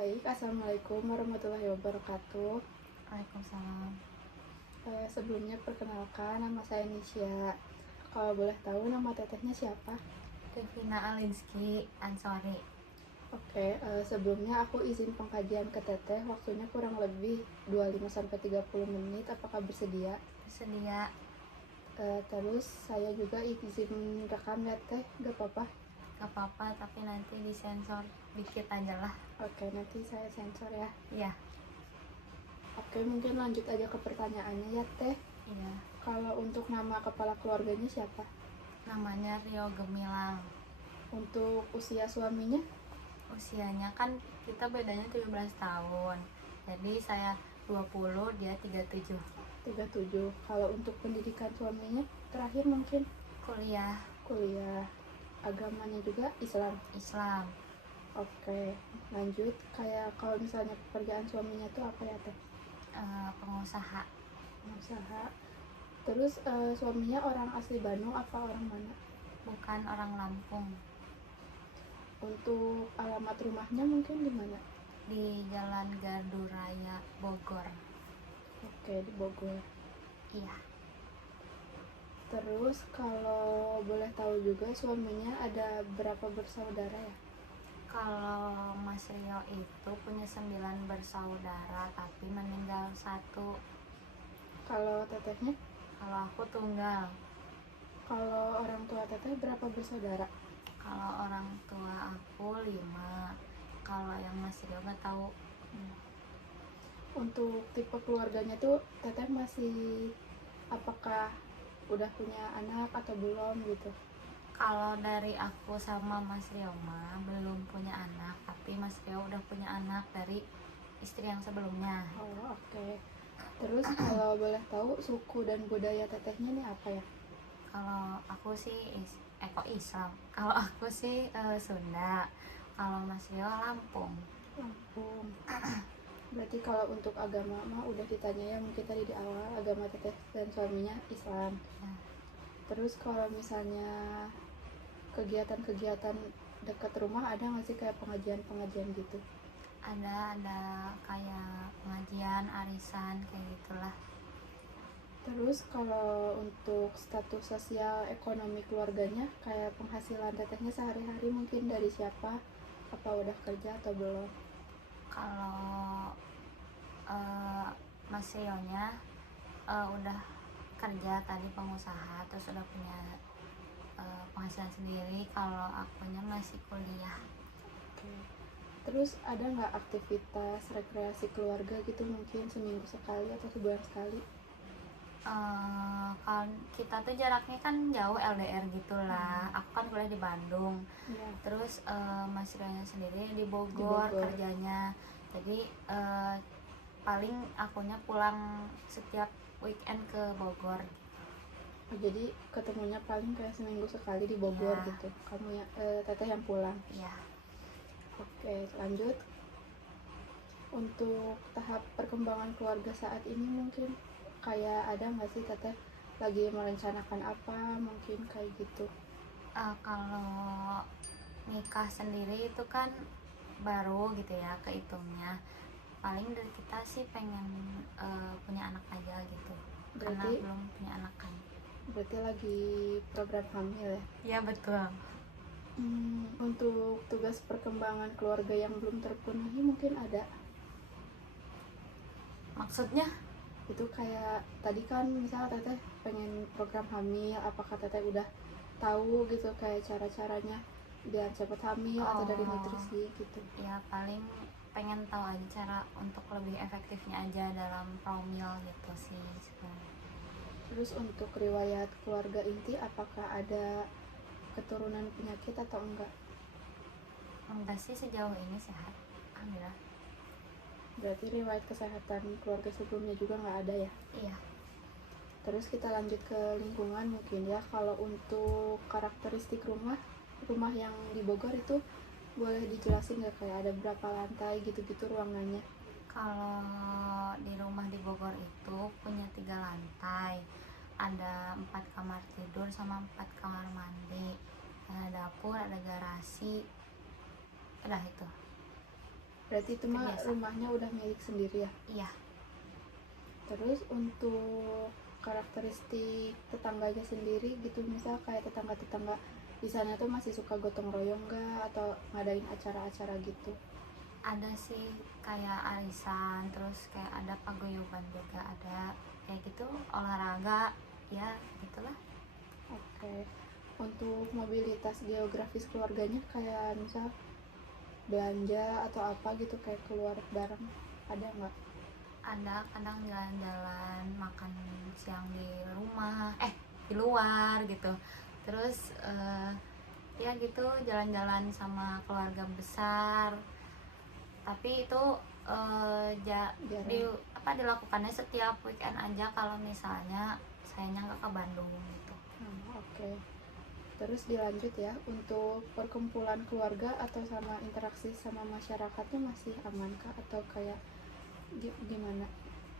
Baik, Assalamualaikum warahmatullahi wabarakatuh. Waalaikumsalam. Sebelumnya perkenalkan, nama saya Nisya. Kalau boleh tahu nama tetehnya siapa? Devina Alinsky Ansori. Oke, sebelumnya aku izin pengkajian ke teteh, waktunya kurang lebih 25-30 menit, apakah bersedia? Bersedia. Terus saya juga izin rekam ya teh, gak apa-apa? Gak apa-apa, tapi nanti disensor dikit aja lah. Oke, nanti saya sensor ya. Iya. Oke, mungkin lanjut aja ke pertanyaannya ya teh. Iya. Kalau untuk nama kepala keluarganya siapa? Namanya Rio Gemilang. Untuk usia suaminya? Usianya kan kita bedanya 17 tahun. Jadi saya 20, dia 37. 37. Kalau untuk pendidikan suaminya terakhir mungkin Kuliah kuliah. Agamanya juga Islam. Islam. Oke, lanjut. Kayak kalau misalnya pekerjaan suaminya tuh apa ya teh? Pengusaha. Usaha. Terus suaminya orang asli Bandung apa orang mana? Bukan orang Lampung. Untuk alamat rumahnya mungkin di mana? Di Jalan Gardu Raya Bogor. Oke, di Bogor. Iya. Terus kalau boleh tahu juga suaminya ada berapa bersaudara ya? Kalau Mas Rio itu punya 9 bersaudara, tapi meninggal 1. Kalau tetehnya? Kalau aku tunggal. Kalau orang tua teteh berapa bersaudara? Kalau orang tua aku 5. Kalau yang Mas Rio gak tahu. Untuk tipe keluarganya tuh teteh masih apakah udah punya anak atau belum gitu? Kalau dari aku sama Mas Rio mah belum punya anak, tapi Mas Rio udah punya anak dari istri yang sebelumnya. Oh, oke. Terus kalau boleh tahu suku dan budaya tetehnya nih apa ya? Kalau aku sih kok Islam. Kalau aku sih Sunda. Kalau Mas Rio Lampung. Lampung. Berarti kalau untuk agama mah udah ditanya ya mungkin tadi di awal, agama teteh dan suaminya Islam. Nah, Terus kalau misalnya kegiatan-kegiatan dekat rumah ada nggak sih kayak pengajian-pengajian gitu? ada kayak pengajian, arisan kayak gitulah. Terus kalau untuk status sosial ekonomi keluarganya kayak penghasilan tetehnya sehari-hari mungkin dari siapa? Apa udah kerja atau belum? Kalau Mas Sionya udah kerja tadi pengusaha, terus udah punya penghasilan sendiri. Kalau akunya masih kuliah. Oke. Terus ada nggak aktivitas rekreasi keluarga gitu mungkin seminggu sekali atau sebulan sekali? Kan kita tuh jaraknya kan jauh LDR gitulah. Aku kan kuliah di Bandung. Ya. Terus Mas Sionya sendiri di Di Bogor Bogor. kerjanya. Jadi paling akunya pulang setiap weekend ke Bogor. Oh, jadi ketemunya paling kayak seminggu sekali di Bogor Iya. gitu. Kamu yang teteh yang pulang. Iya. Oke, lanjut. Untuk tahap perkembangan keluarga saat ini mungkin kayak ada nggak sih teteh lagi merencanakan apa mungkin kayak gitu? Kalau nikah sendiri itu kan baru gitu ya kehitungnya. Paling dari kita sih pengen punya anak aja gitu. Karena Berarti belum punya anak kan. berarti lagi program hamil ya? Iya betul. Untuk tugas perkembangan keluarga yang belum terpenuhi mungkin ada. Maksudnya Itu kayak tadi kan misal teteh pengen program hamil, apakah teteh udah tahu gitu kayak cara-caranya biar cepat hamil atau dari nutrisi gitu? ya paling pengen tahu aja cara untuk lebih efektifnya aja dalam promil gitu sih sebenarnya. Terus untuk riwayat keluarga inti apakah ada keturunan penyakit atau enggak? Enggak sih, sejauh ini sehat alhamdulillah. Berarti riwayat kesehatan keluarga sebelumnya juga nggak ada ya? Iya. Terus kita lanjut ke lingkungan mungkin ya. Kalau untuk karakteristik rumah yang di Bogor itu boleh dijelasin nggak kayak ada berapa lantai gitu-gitu ruangannya? Kalau di rumah di Bogor itu punya 3 lantai, ada 4 kamar tidur sama 4 kamar mandi, ada dapur, ada garasi, udah itu. Berarti itu mah Biasa. rumahnya udah milik sendiri ya. Iya, Terus untuk karakteristik tetangganya sendiri gitu, misal kayak tetangga-tetangga di sana tuh masih suka gotong royong nggak atau ngadain acara-acara gitu? ada sih kayak arisan, terus kayak ada paguyuban juga ada kayak gitu, olahraga ya gitulah. Oke. Untuk mobilitas geografis keluarganya kayak misal belanja atau apa gitu kayak keluar bareng, ada nggak? Ada kadang jalan-jalan makan siang di rumah, di luar gitu, terus ya gitu jalan-jalan sama keluarga besar, tapi itu di Jarang. apa dilakukannya setiap weekend aja kalau misalnya sayanya nggak ke Bandung gitu. Oke. Terus dilanjut ya, untuk perkumpulan keluarga atau sama interaksi sama masyarakatnya masih aman kah atau kayak gimana?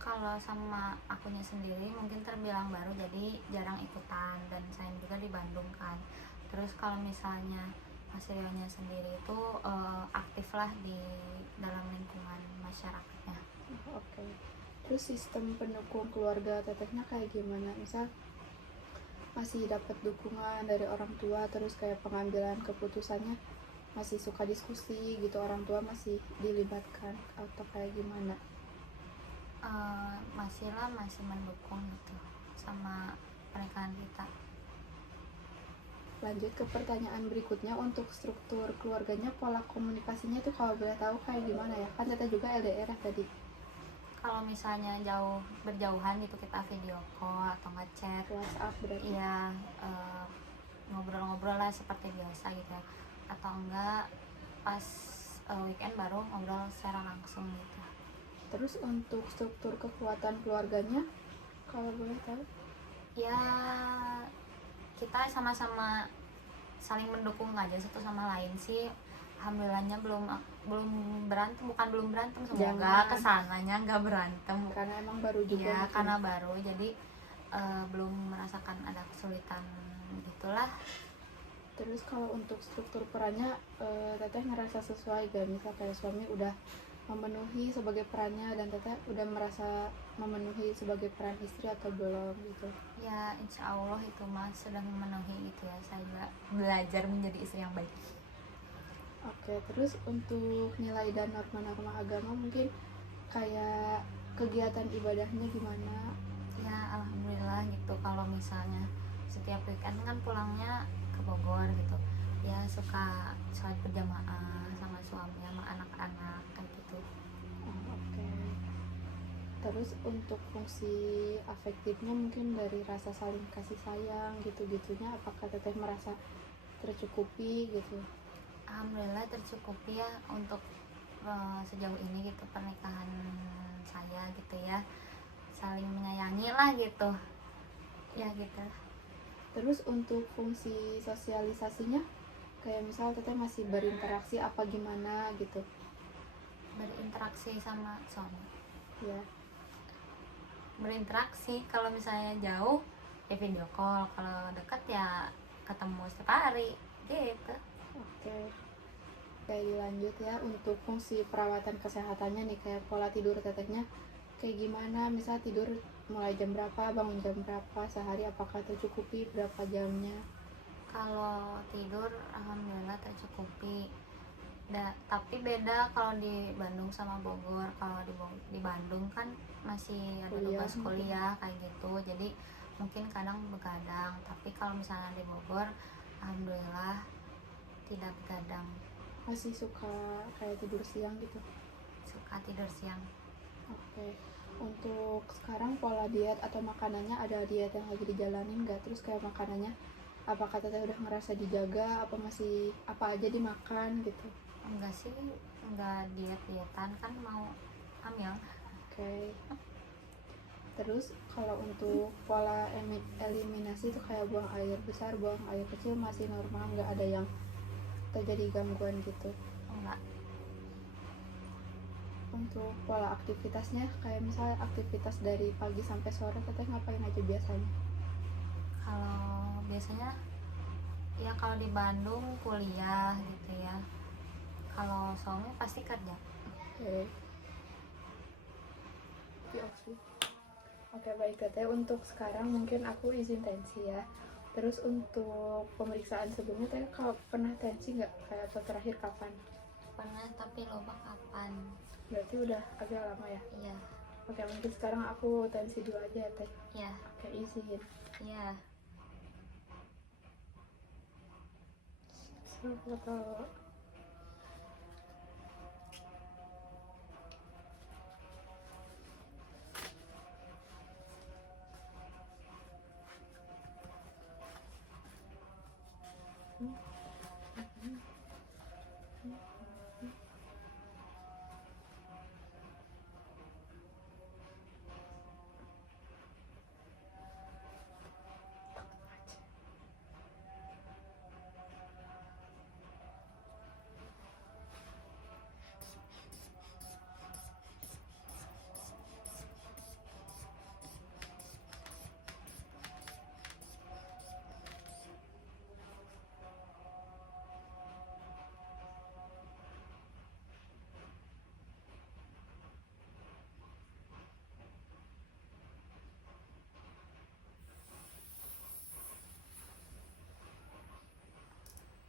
Kalau sama akunya sendiri mungkin terbilang baru jadi jarang ikutan, dan saya juga di Bandung kan. Terus kalau misalnya Mas Rionya sendiri itu aktif lah di dalam lingkungan masyarakatnya. Oke. Terus sistem pendukung keluarga tetehnya kayak gimana? Misal masih dapat dukungan dari orang tua, terus kayak pengambilan keputusannya masih suka diskusi gitu, orang tua masih dilibatkan atau kayak gimana? Masih lah, masih mendukung gitu sama pernikahan kita. Lanjut ke pertanyaan berikutnya, untuk struktur keluarganya, pola komunikasinya itu kalau boleh tahu kayak gimana ya? Kan teteh juga LDR ya tadi. Kalau misalnya berjauhan gitu kita video call atau nggak chat, WhatsApp berarti. iya, ngobrol-ngobrol lah seperti biasa gitu ya. Atau enggak pas weekend baru ngobrol secara langsung gitu. Terus untuk struktur kekuatan keluarganya kalau boleh tahu? Ya kita sama-sama saling mendukung aja satu sama lain sih. Alhamdulillahnya belum berantem, bukan belum berantem, semoga Jangan. kesananya nggak berantem Karena emang baru juga. iya mungkin. karena baru jadi belum merasakan ada kesulitan gitulah. Terus kalau untuk struktur perannya, teteh ngerasa sesuai gak? Misal kayak suami udah memenuhi sebagai perannya dan teteh udah merasa memenuhi sebagai peran istri atau belum gitu? Ya insya Allah itu mas sudah memenuhi gitu ya, saya belajar menjadi istri yang baik. Oke, terus untuk nilai dan norma-norma agama mungkin kayak kegiatan ibadahnya gimana? Ya alhamdulillah gitu, kalau misalnya setiap weekend kan pulangnya ke Bogor gitu ya, suka sholat berjamaah sama suami sama anak-anak kayak gitu. Oke. Terus untuk fungsi afektifnya mungkin dari rasa saling kasih sayang gitu-gitunya, apakah teteh merasa tercukupi gitu? Alhamdulillah tercukupi ya untuk sejauh ini gitu pernikahan saya gitu ya, saling menyayangi lah gitu ya gitu. Terus untuk fungsi sosialisasinya, kayak misal teteh masih berinteraksi apa gimana gitu? Berinteraksi sama suami, Ya. berinteraksi kalau misalnya jauh ya video call, kalau dekat ya ketemu setiap hari gitu. Oke. Kayak dilanjut ya, untuk fungsi perawatan kesehatannya nih, kayak pola tidur tetehnya kayak gimana? Misal tidur mulai jam berapa, bangun jam berapa sehari, apakah tercukupi berapa jamnya? Kalau tidur alhamdulillah tercukupi. Tapi beda kalau di Bandung sama Bogor. Kalau di Bandung kan masih ada tugas kuliah kayak gitu, jadi mungkin kadang begadang. Tapi kalau misalnya di Bogor alhamdulillah tidak begadang, Masih suka kayak tidur siang gitu? suka tidur siang. Oke. Untuk sekarang pola diet atau makanannya, ada diet yang lagi dijalanin nggak? Terus kayak makanannya, apakah teteh udah ngerasa dijaga, apa masih apa aja dimakan gitu? Enggak sih, enggak dietan kan mau hamil. Oke. Terus kalau untuk pola eliminasi itu kayak buang air besar, buang air kecil masih normal, nggak ada yang terjadi gangguan gitu? Enggak. Untuk pola aktivitasnya, kayak misalnya aktivitas dari pagi sampai sore teteh ngapain aja biasanya? Kalau biasanya ya kalau di Bandung kuliah gitu ya, kalau suami pasti kerja. Oke. Oke. Oke, baik Teteh. Untuk sekarang mungkin aku izin tensi ya. Terus untuk pemeriksaan sebelumnya Teh kalau pernah tensi nggak? Kayak atau terakhir kapan? Pernah tapi lupa kapan. Berarti udah agak lama ya. Iya. Oke, mungkin sekarang aku tensi dulu aja ya Teh. Iya. Oke, izin. Iya. Foto.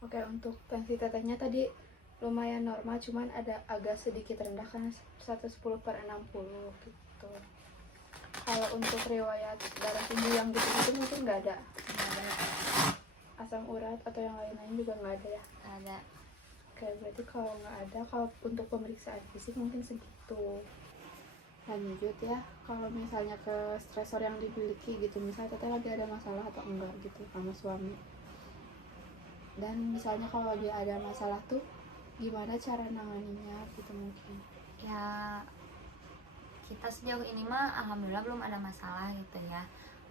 Oke, untuk tensi tetehnya tadi lumayan normal, cuman ada agak sedikit rendah karena 110/60 gitu. Kalau untuk riwayat darah tinggi yang gitu-gitu mungkin nggak ada. Nggak ada. Asam urat atau yang lain-lain juga nggak ada ya. Nggak ada. Oke, berarti kalau nggak ada, kalau untuk pemeriksaan fisik mungkin segitu. Lanjut ya, kalau misalnya ke stresor yang dimiliki gitu, misalnya teteh lagi ada masalah atau enggak gitu sama suami. Dan misalnya kalau dia ada masalah tuh gimana cara nanganinya gitu mungkin. Ya, kita sejauh ini mah alhamdulillah belum ada masalah gitu ya.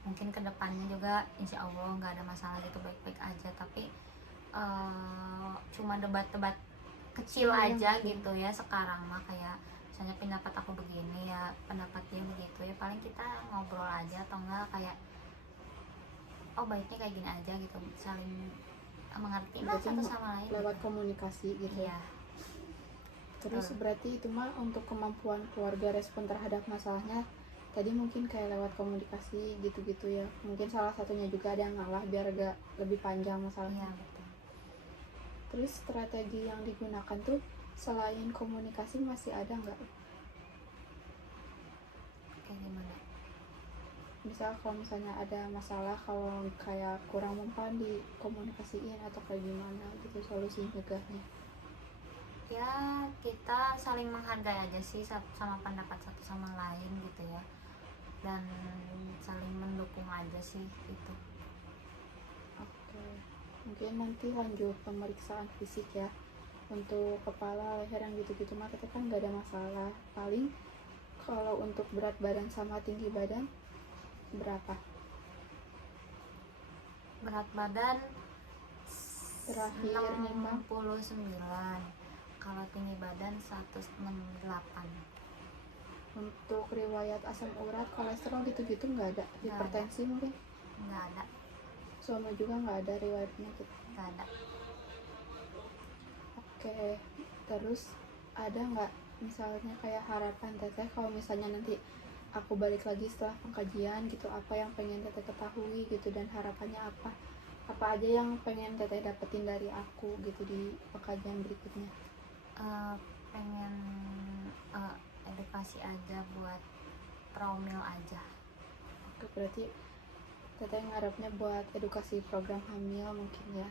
Mungkin kedepannya juga insya Allah nggak ada masalah gitu, baik-baik aja. Tapi cuma debat-debat kecil aja gitu ya sekarang mah, kayak misalnya pendapat aku begini ya, pendapat dia begitu ya, paling kita ngobrol aja atau enggak kayak oh baiknya kayak gini aja gitu, saling mengerti lah Berarti satu sama lain lewat gitu. komunikasi gitu. Iya. Terus berarti itu mah untuk kemampuan keluarga respon terhadap masalahnya tadi mungkin kayak lewat komunikasi gitu-gitu ya. Mungkin salah satunya juga ada yang ngalah biar agak lebih panjang masalahnya. Iya betul. Terus strategi yang digunakan tuh selain komunikasi masih ada nggak? Kayak gimana? Misal kalau misalnya ada masalah, kalau kayak kurang mempan dikomunikasiin atau kayak gimana gitu solusi nyegahnya. Ya kita saling menghargai aja sih sama pendapat satu sama lain gitu ya, dan saling mendukung aja sih gitu. Oke, mungkin nanti lanjut pemeriksaan fisik ya. Untuk kepala, leher yang gitu-gitu mah teteh kan nggak ada masalah. Paling kalau untuk berat badan sama tinggi badan berapa? Berat badan Terakhir nimbang 69, kalau tinggi badan 168. untuk riwayat asam urat, kolesterol gitu-gitu nggak ada. Nggak Hipertensi mungkin Nggak ada. suami juga nggak ada riwayat penyakit. Nggak ada. Oke, terus ada nggak misalnya kayak harapan teteh kalau misalnya nanti aku balik lagi setelah pengkajian gitu, apa yang pengen teteh ketahui gitu dan harapannya apa aja yang pengen teteh dapetin dari aku gitu di pengkajian berikutnya. Pengen edukasi aja buat promil aja. Oke, berarti teteh ngarepnya buat edukasi program hamil mungkin ya.